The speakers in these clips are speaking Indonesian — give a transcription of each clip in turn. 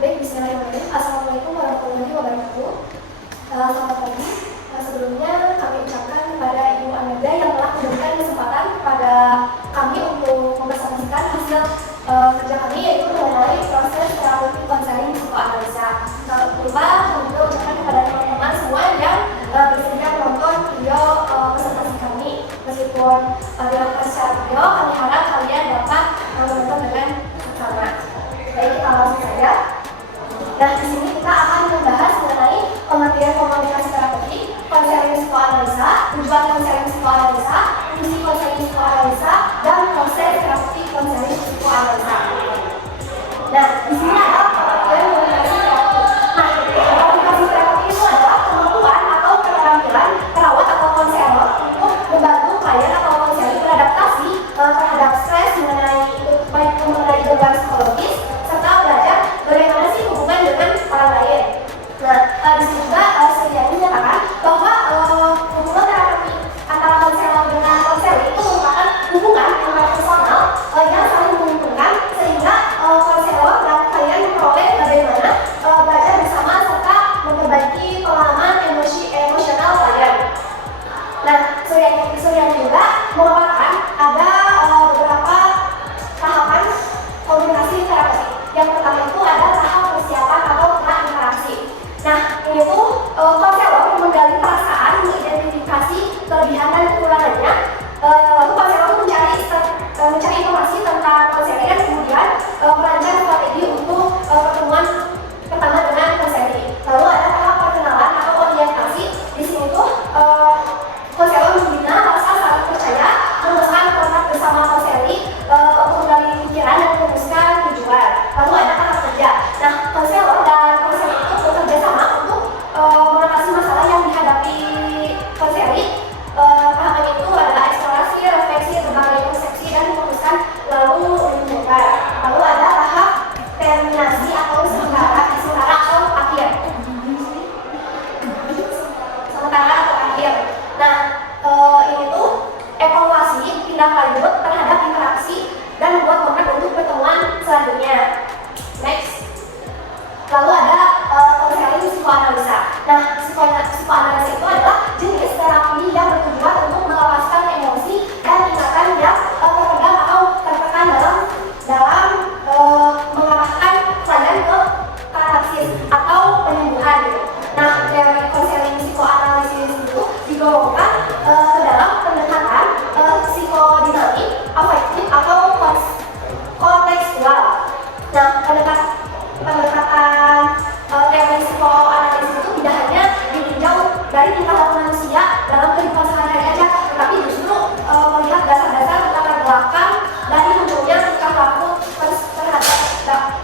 Baik, bismillahirrahmanirrahim. Assalamualaikum warahmatullahi wabarakatuh. Selamat pagi. Sebelumnya kami ucapkan kepada Ibu Amanda yang telah memberikan kesempatan kepada kami untuk mempresentasikan hasil kerja kami, yaitu mengenai proses terapeutik konseling psikoanalisa. Tak lupa kami juga ucapkan kepada teman-teman semua yang bersedia menonton video presentasi kami. Meskipun dilakukan secara video, kami harap kalian dapat menonton dengan seksama. Baik, kita langsung saja. Nah, di sini kita akan membahas mengenai pengertian komunikasi terapeutik, konseling psikoanalisa, tujuan konseling psikoanalisa, fungsi konseling psikoanalisa, dan proses terapeutik konseling psikoanalisa. Nah, di sini ada pengertian komunikasi terapeutik. Nah, komunikasi terapeutik itu adalah kemampuan atau keterampilan perawat atau konselor untuk membantu klien atau konseling beradaptasi terhadap stres baik mengenai gangguan psikologis, serta belajar bagaimana sih hubungan dengan orang lain. Nah, di sini juga setidaknya menyatakan bahwa hubungan terapeutik antara konselor dengan konseling itu merupakan hubungan interpersonal yang saling menguntungkan, sehingga konselor dan klien memperoleh bagaimana belajar bersama serta memperbaiki pengalaman emosional klien. Nah, Suryani juga mengatakan ada beberapa tahapan komunikasi terapeutik. Yang pertama itu ada tahap persiapan atau pra-interaksi. Nah, ini tuh konselor menggali perasaan, mengidentifikasi kelebihan dan kekurangannya. Lalu konselor mencari informasi tentang konseling dan kemudian merancang strategi untuk pertemuan pertama dengan konseling. Lalu ada tahap perkenalan atau orientasi. Di sini tuh konselor membina rasa saling percaya, memesan kontak bersama konseling untuk menggali pikiran dan merumuskan tujuan. Lalu ada tahap kerja. Nah, konselor dan konseling itu bekerja sama untuk mengatasi masalah yang dihadapi konseling. Tahapan itu adalah eksplorasi, refleksi, berbagai persepsi, dan memutuskan lalu menentukan. Lalu ada tahap terminasi atau sementara atau akhir. Sementara atau akhir. Nah, ini tuh evaluasi tindak lanjut terhadap interaksi dan membuat kontrak untuk pertemuan selanjutnya. Next. Lalu ada konseling psikoanalisa. Nah, psikoanalisa itu adalah jenis terapi yang bertujuan untuk melepaskan emosi dan ingatan yang terpendam atau tertekan dalam mengarahkan klien ke katarsis atau penyembuhan gitu. Nah, teori konseling psikoanalisis itu digolongkan ke dalam pendekatan psikodinamik, afektif atau kontekstual. Nah, pendekatan teori psikoanalisis itu tidak hanya ditinjau dari tingkah laku manusia dalam kehidupan sehari-hari aja, tetapi justru melihat dasar-dasar latar belakang dari munculnya tingkah laku terhadap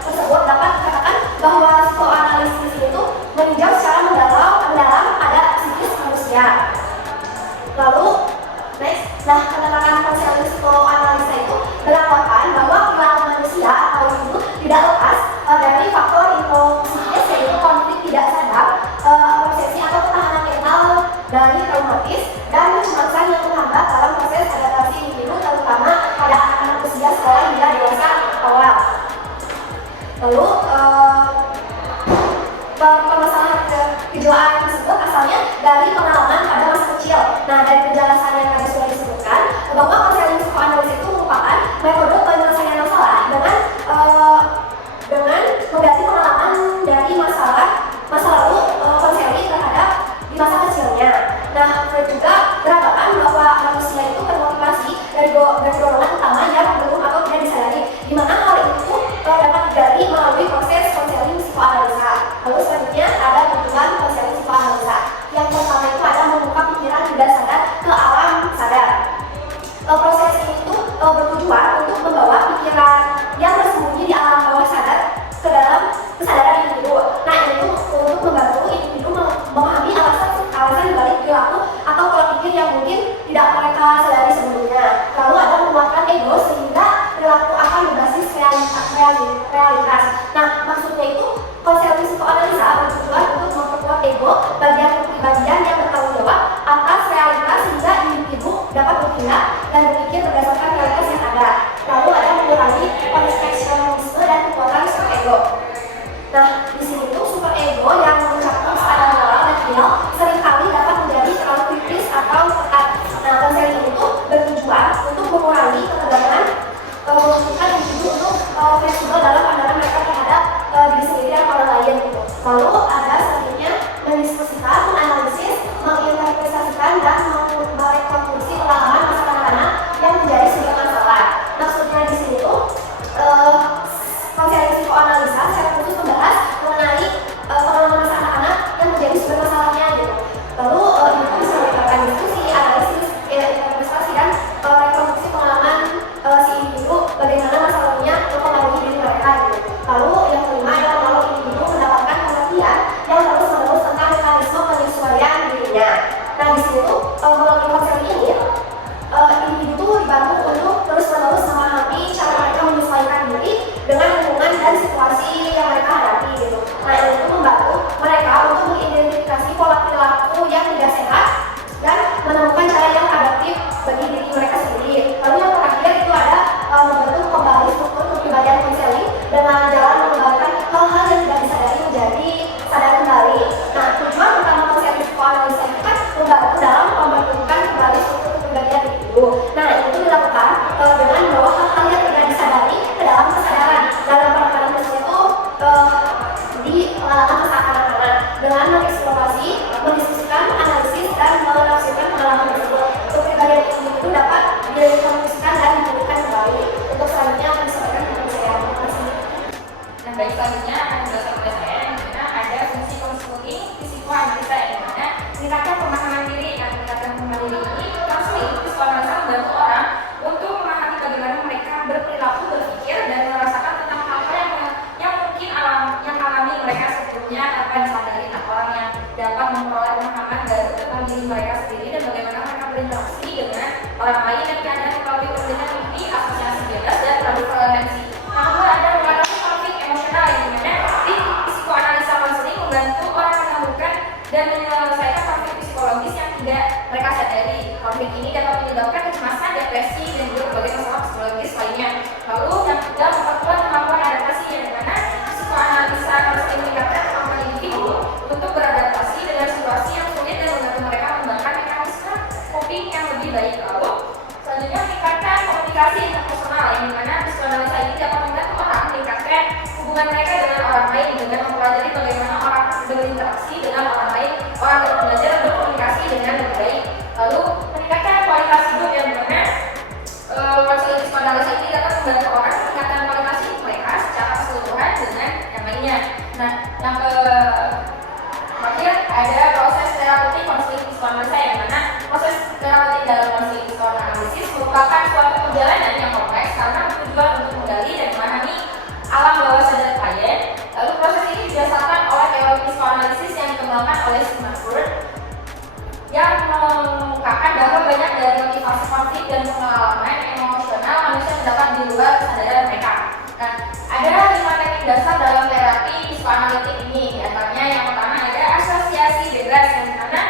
tersebut. Dapat dikatakan bahwa psikoanalisis itu meninjau secara mendalam pada psikis manusia. Lalu, next. Nah, pendekatan konseling psikoanalisa itu beranggapan bahwa perilaku manusia atau individu tidak lepas dari faktor psikis, yaitu konflik tidak sadar, obsesi atau ketahanan mental dari traumatis, dan kecemasan yang menghambat dalam proses adaptasi individu, terutama pada anak-anak usia sekolah hingga dewasa awal. Lalu, permasalahan kejiwaan tersebut asalnya dari pengalaman pada masa kecil. Nah, dari penjelasan yang tadi sudah disebutkan bahwa konseling psikoanalisis itu merupakan metode penyelesaian masalah dengan menggali pengalaman dari masa lalu konseling terhadap di masa kecilnya. Nah, Freud juga beranggapan bahwa manusia itu termotivasi dari dorongan utama yang belum atau tidak disadari, di mana hal itu dapat digali melalui proses konseling psikoanalisa. Lalu selanjutnya ada tujuan konseling psikoanalisa. Yang pertama itu ada membuka pikiran tidak sadar ke alam sadar. Proses ini itu bertujuan untuk membawa pikiran yang tersembunyi di alam bawah sadar ke dalam kesadaran individu. Nah, ini itu untuk membantu individu memahami alasan dibalik perilaku atau pola pikir yang mungkin tidak mereka sadari sebelumnya. Lalu ada menguatkan ego sehingga perilaku akan berbasis realitas. Nah, maksudnya itu konseling psikoanalisa bertujuan untuk memperkuat ego, bagian kepribadian yang bertanggung jawab atas realitas, sehingga individu dapat bertindak dan berpikir berdasarkan realitas yang ada. Lalu ada mengurangi perfeksionisme dan kekuatan ego. Nah, di sini tuh super ego yang mencakup standar moral dan ideal seringkali dapat menjadi terlalu kritis atau ketat. Nah, konseling ini tuh bertujuan untuk mengurangi ketegangan, memungkinkan individu untuk fleksibel dalam pandangan mereka terhadap diri sendiri dan orang lain gitu. Lalu ada selanjutnya mendiskusikan, menganalisis, menginterpretasikan dan merekonstruksi pengalaman masa kanak-kanak yang menjadi sebuah masalah. Maksudnya di sini tuh konseling psikoanalisa secara khusus membahas mengenai pengalaman masa anak-anak yang menjadi sebuah masalahnya gitu. Lalu ini tuh bisa melakukan diskusi, analisis, interpretasi dan rekonstruksi pengalaman si individu bagaimana masalahnya mempengaruhi diri mereka gitu. Lalu yang kelima adalah menolong individu mendapatkan pengertian yang terus-menerus tentang mekanisme penyesuaian dirinya. Nah di sini tuh melalui konseling ini individu dibantu untuk terus-menerus memahami cara mereka menyesuaikan diri dengan lingkungan dan situasi yang mereka hadapi gitu. Nah ini tuh membantu mereka untuk mengidentifikasi pola perilaku yang tidak sehat dan menemukan cara yang adaptif bagi diri mereka sendiri. Lalu yang terakhir itu ada membentuk kembali struktur kepribadian konseling dengan jalan mengembalikan hal-hal yang tidak disadari menjadi sadar kembali. Nah tujuan utama konseling psikoanalisa itu kan membantu dalam pembentukan kembali struktur kepribadian itu. Nah itu dilakukan dengan membawa hal-hal yang tidak disadari ke dalam kesadaran. Dalam penekanan konseling itu di pengalaman masa kanak-kanak dengan mengeksplorasi, mendiskusikan, analisis dan menafsirkan pengalaman tersebut. Kepribadian itu dapat direkomendasikan dan dipulihkan kembali. Untuk selanjutnya akan disampaikan kepada saya. Terima kasih. Nah, baik, selanjutnya akan dijelaskan oleh saya yang dimana ada fungsi konseling psikoanalisa yang dimana meningkatkan pemahaman diri. Nah, meningkatkan pemahaman diri ini konseling psikoanalisa membantu orang untuk memahami bagaimana mereka berperilaku, berpikir dan merasakan tentang hal-hal yang mungkin yang alami mereka sebelumnya tanpa disadari. Nah, orang yang dapat memperoleh pemahaman baru tentang diri mereka sendiri dan bagaimana mereka berinteraksi dengan orang lain dan keadaan melalui perbedaan mimpi, asosiasi bebas dan prevalensi. Nah, kedua ada mengatasi konflik emosional yang dimana di psikoanalisa konseling membantu orang menemukan dan menyelesaikan konflik psikologis yang tidak mereka sadari. Konflik ini dapat menyebabkan kecemasan, depresi dan juga berbagai masalah psikologis lainnya. Lalu yang ketiga memperkuat kemampuan adaptasi yang dimana psikoanalisa konseling meningkatkan kemampuan individu untuk beradaptasi dengan situasi yang sulit dan membantu mereka mengembangkan mekanisme coping yang lebih baik. Lalu selanjutnya meningkatkan komunikasi interpersonal yang dimana psikoanalisa ini dapat membantu orang meningkatkan hubungan mereka dengan orang lain dengan mempelajari bagaimana orang berinteraksi dengan orang lain, orang dapat belajar berkomunikasi dengan lebih baik. Lalu meningkatkan kualitas hidup yang dimana konseling psikoanalisa ini dapat membantu orang meningkatkan kualitas hidup mereka secara keseluruhan dengan yang lainnya. Nah, yang terakhir ada proses terapeutik konseling psikoanalisa yang mana proses terapeutik dalam konseling psikoanalisis merupakan suatu perjalanan yang kompleks karena bertujuan untuk menggali dan memahami alam bawah sadar klien. Lalu proses ini didasarkan oleh teori psikoanalisis yang dikembangkan oleh Sigmund Freud yang mengungkapkan bahwa banyak dari motivasi konflik dan pengalaman emosional manusia terdapat di luar kesadaran mereka. Nah, ada 5 teknik dasar dalam terapi psikoanalitik ini. Di antaranya yang pertama ada asosiasi bebas yang dimana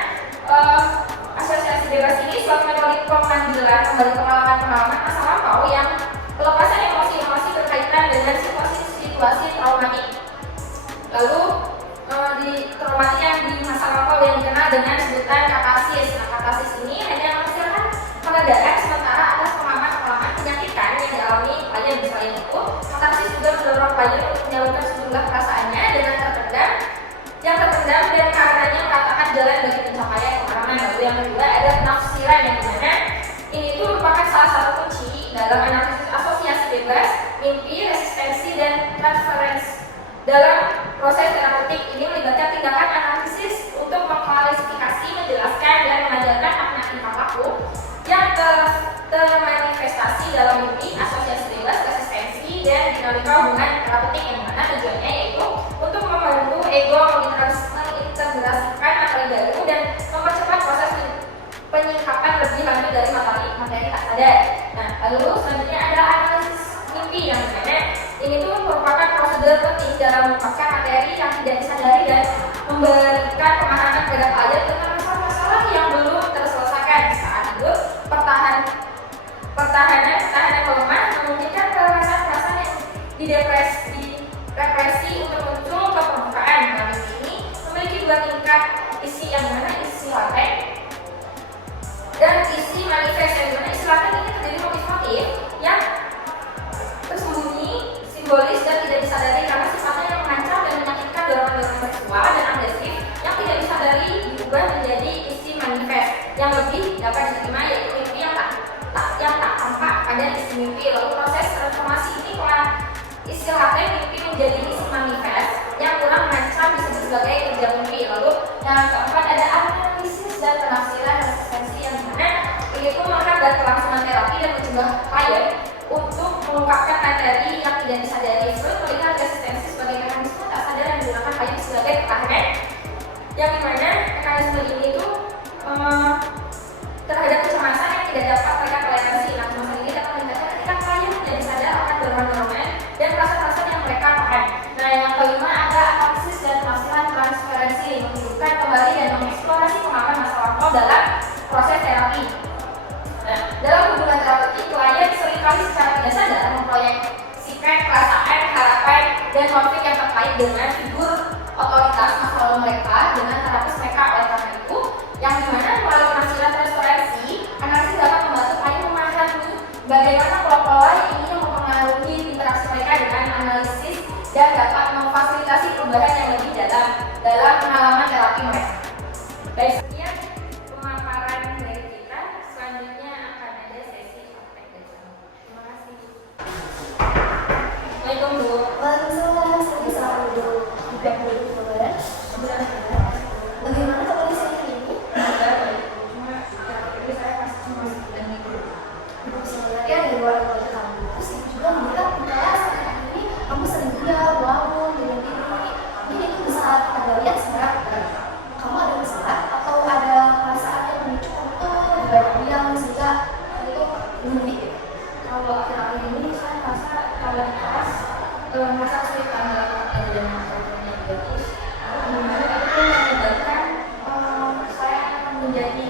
asosiasi bebas ini suatu metode pemanggilan kembali pengalaman-pengalaman masa lampau yang pelepasan emosi-emosi berkaitan dengan situasi traumatik. Lalu di traumatik yang di masa lampau yang dikenal dengan sebutan katarsis. Nah, katarsis ini hanya menghasilkan pengendalian sementara atas pengalaman-pengalaman menyakitkan yang dialami klien. Selain itu, katarsis juga mendorong klien untuk menyalurkan sejumlah perasaannya dengan terpendam dan karenanya mengatakan jalan bagi pencapaian pengalaman. Lalu yang kedua ada penafsiran yang dimana ini itu merupakan salah satu kunci dalam analisis asosiasi bebas, mimpi, resistensi dan transferensi. Dalam proses terapeutik ini melibatkan tindakan analisis untuk mengklasifikasi, menjelaskan dan mengajarkan makna tingkah laku yang termanifestasi dalam mimpi, asosiasi bebas, resistensi dan dinamika hubungan terapeutik yang mana tujuannya yaitu untuk membantu ego mengintegrasikan materi baru dan mempercepat proses penyingkapan lebih lanjut dari materi tak sadar. Nah, lalu selanjutnya ada analisis mimpi yang mana ini tuh merupakan prosedur penting dalam mengungkapkan materi yang tidak disadari dan memberikan pemahaman kepada klien tentang masalah-masalah yang belum terselesaikan. Saat itu pertahanan melemah memungkinkan perasaan-perasaan yang represi untuk muncul ke istilahnya mimpi menjadi isi manifest yang kurang mengancam disebut sebagai kerja mimpi. Lalu yang keempat ada analisis dan penafsiran resistensi, yang dimana ini pun menghambat kelangsungan terapi dan mencegah klien untuk mengungkapkan materi yang tidak disadari. Freud melihat resistensi sebagai mekanisme tak sadar yang digunakan klien sebagai pertahanan, yang dimana mekanisme ini itu terhadap kecemasan yang tidak dapat mereka toleransi. Nah, kecemasan ini dapat meningkatkan ketika klien menjadi sadar akan dorongan-dorongan dan perasaan-perasaan yang mereka tahan. Nah, yang kelima ada analisis dan penafsiran transferensi, menghidupkan kembali dan mengeksplorasi pengalaman masa lampau dalam proses terapi. Nah, dalam hubungan terapeutik, klien seringkali secara tidak sadar memproyeksikan perasaan, harapan, dan konflik yang terkait dengan figur otoritas masa lalu mereka dengan terapis mereka. Oleh karena itu, yang dimana melalui penafsiran transferensi, analisis dapat membantu klien memahami bagaimana pola-pola yang ingin mempengaruhi interaksi mereka dengan analisis dan dapat memfasilitasi perubahan yang lebih dalam pengalaman terapi mereka. Baik, sekian pemaparan dari kita. Selanjutnya akan ada sesi praktek dan contoh. Terima kasih. Assalamualaikum Bu. Waalaikumsalam. Saya bisa dulu buka dulu kemarin. Bagaimana kondisi ini? Sebenarnya di luar kota kampus itu juga melihat bahwa saat ini kamu sering dia bangun dengan diri. Mungkin itu bisa ada lihat sebenarnya kamu ada masalah atau ada perasaan yang memicu untuk banyak diam sehingga itu lebih. Kalau akhir-akhir ini saya merasa kalau di kelas merasa kesulitan dalam materi dan materinya gratis. Dimana itu menyebabkan saya menjadi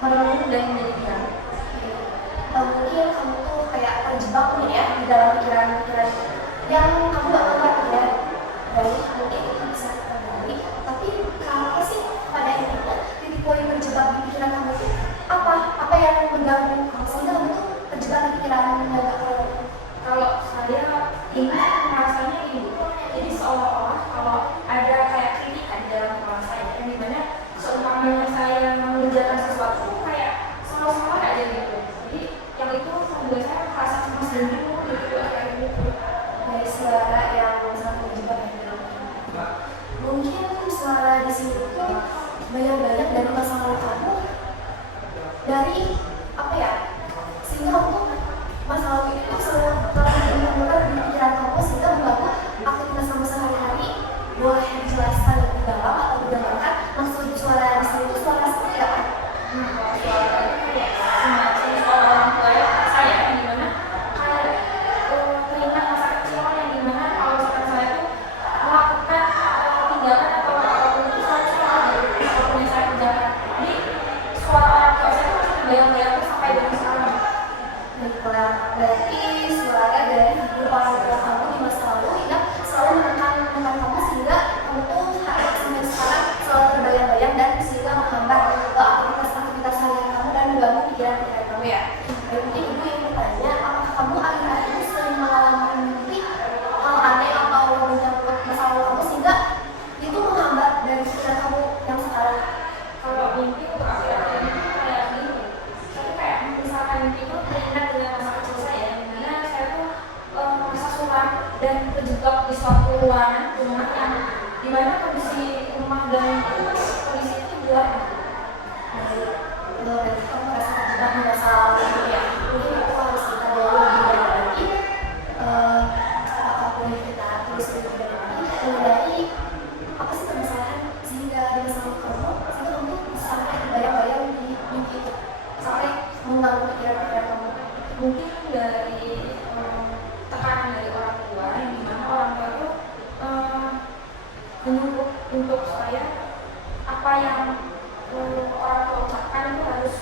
merenung dan menjadi diam. Mungkin kamu tuh kayak terjebak nih ya di dalam pikiran-pikiran yang kamu gak kuat ya. Dari mungkin itu bisa terjadi. Tapi kenapa sih pada intinya titik poin terjebak di pikiran kamu itu apa yang mengganggu kamu sehingga kamu tuh terjebak di pikiran yang gak kuat? Kalau saya ini merasanya ibu, jadi seolah-olah kalau ada kayak kritikan dalam kepala saya, yang dimana seumpamanya saya mengerjakan sesuatu kayak semua aja gitu. Jadi yang itu membuat saya merasa cemas dan bingung gitu kayak gitu. Dari suara yang sangat terjebak di dalam. Mungkin suara di sini tuh banyak-banyak dari masa lalu kamu, dari apa ya, sehingga kamu tuh masa lalu itu selalu terlihat di pikiran kamu sehingga mengganggu aktivitas kamu sehari-hari. Boleh dijelaskan lebih dalam atau didengarkan maksud suara di sini itu suara seperti apa? Kalau suara itu kayak semacam orang tua saya yang dimana kayak teringat masa kecil yang dimana kalau misalkan saya tuh melakukan tindakan atau apapun itu selalu salah dari apapun yang saya kerjakan. Jadi suara orang tua saya itu masih terbayang-bayang tuh sampai dengan sekarang. Baiklah, berarti suara dari ibu orang tua kamu di masa lalu yang selalu menekan kamu sehingga kamu tuh sampai sekarang selalu terbayang-bayang dan sehingga menghambat aktivitas harian kamu dan mengganggu pikiran-pikiran kamu ya. Mungkin ibu yang bertanya, apakah kamu akhir-akhir ini sering mengalami mimpi hal aneh atau menyangkut masa lalu kamu sehingga itu menghambat dari pikiran kamu yang sekarang? Kalau mimpi untuk akhir-akhir ini kayak gini, tapi kayak misalkan mimpi itu teringat dengan masa kecil saya, dimana saya tuh merasa suram dan terjebak di suatu ruangan yang dimana kondisi rumah dan kondisi itu gelap. Berarti kamu merasa terjebak di masa lalu ini ya. Mungkin aku harus kita dulu lebih banyak lagi. Apapun yang kita tulis lebih banyak lagi mengenai apa sih permasalahan sehingga di masa lalu kamu sehingga kamu sampai terbayang-bayang di mimpi itu sampai mengganggu pikiran-pikiran kamu. Mungkin dari tekanan dari orang tua, yang dimana orang tua itu menyuruh untuk saya apa yang orang tua ucapkan itu harus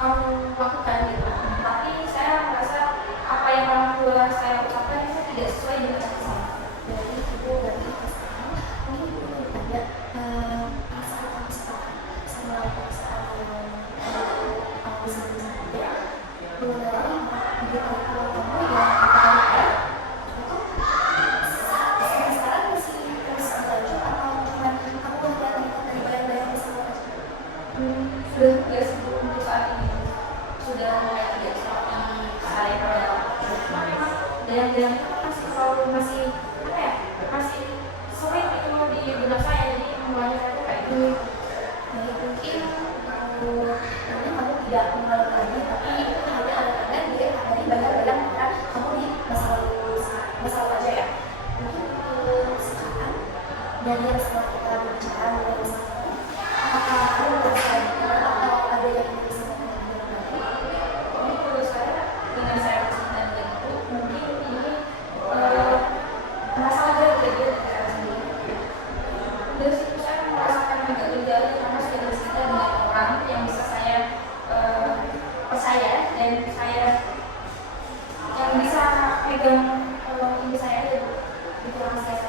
kamu lakukan gitu. Tapi saya merasa apa yang orang tua saya ucapkan itu tidak sesuai dengan hati saya. Jadi ibu dari sekarang mungkin ibu ingin bertanya perasaan kamu sekarang sama perasaan kamu sendiri mengenai ibu orang tua kamu yang kata itu sampai sekarang masih terus berlanjut atau dari yang semua kita berbicara mulai bersama. Apakah kamu merasa atau ada yang ingin disampaikan lagi? Menurut saya, dengan saya bercerita itu mungkin ini merasa lega gitu dari saya sendiri. Dari situ saya merasakan lega karena sudah bercerita dengan orang yang bisa saya percaya dan saya yang bisa pegang ini saya di kurang saya.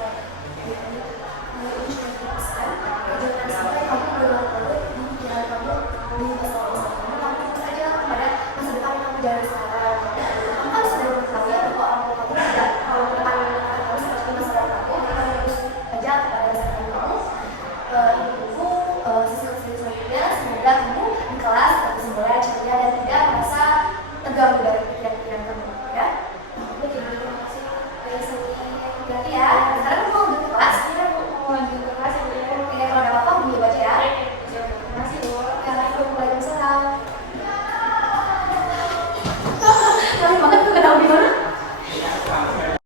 Jangan sampai kamu berlarut-larut di pikiran kamu di masa lalu kamu fokus aja pada masa depan yang kamu jalan sekarang. Kamu kan sudah mengetahui bahwa orang tua kamu tidak kalau depan kamu seperti masa lalu kamu harus aja kepada masa depan kamu. Ibu sisi selanjutnya semoga kamu di kelas tetap sekolah ceria dan tidak merasa tegang dari pikiran-pikiran kamu ya. Mungkin terima kasih dari sini. Berarti ya sekarang